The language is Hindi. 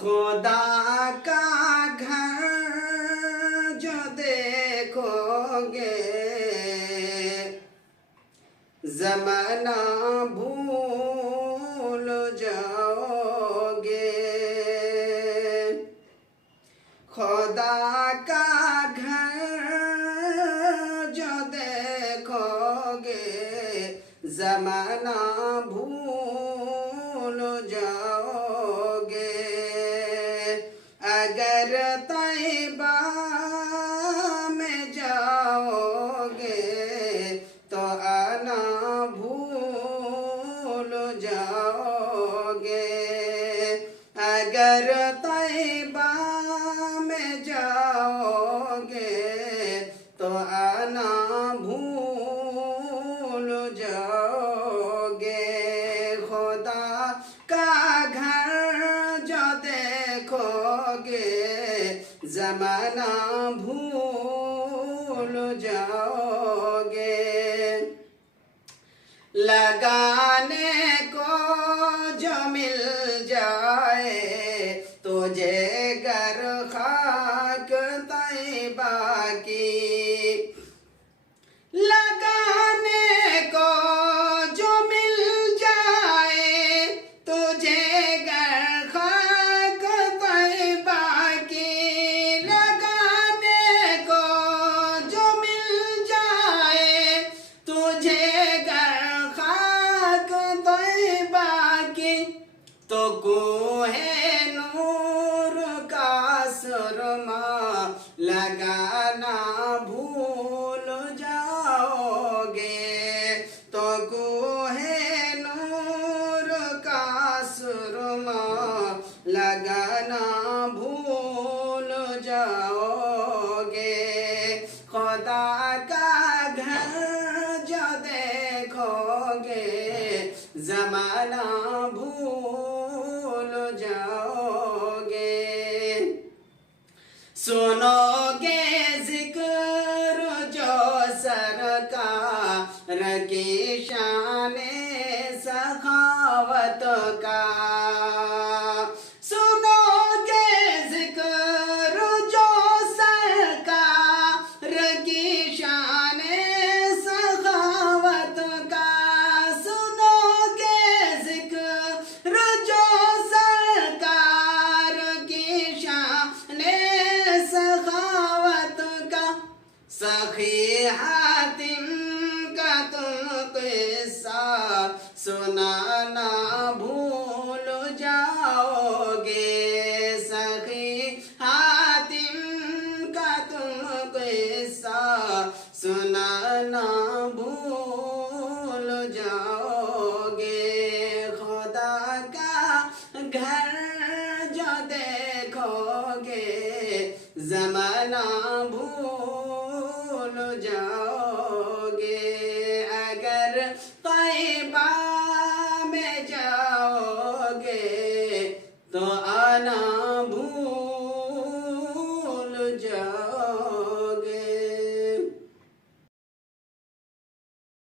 खुदा का घर जो देखोगे ज़माना भूल जाओगे। खुदा का घर जो देखोगे ज़माना भूल जाओगे। अगर तैबा में जाओगे तो आना भूल जाओगे। अगर तैबा में जाओगे तो आना भूल जाओगे। खुदा का घर जो देखोगे ज़माना भूल जाओगे। लगाने को जो मिल जाए तुझे गर खाक तैबा की। लगाने को जो मिल जाए तुझे गर खाक तैबा की। लगाने को जो मिल जाए तुझे गर खाक तैबा की। तो कोहे नूर का सुरमा लगाना भूल जाओगे। तो कोहे नूर का सुरमा लगाना भूल जाओगे। खुदा का घर जो देखोगे ज़माना भूल जाओगे। सुनोगे जिक्र जो सरकार की शाने सखावत का। सुनोगे जिक्र जो सरकार की शाने सखावत का। सुनोगे जिक्र जो सरकार की शाने सखावत का। सखी हातिम का तुम किस्सा सुनाना भूल जाओगे। सखी हातिम का तुम किस्सा सुनाना भूल जाओगे। खुदा का घर जो देखोगे ज़माना भूल जाओगे।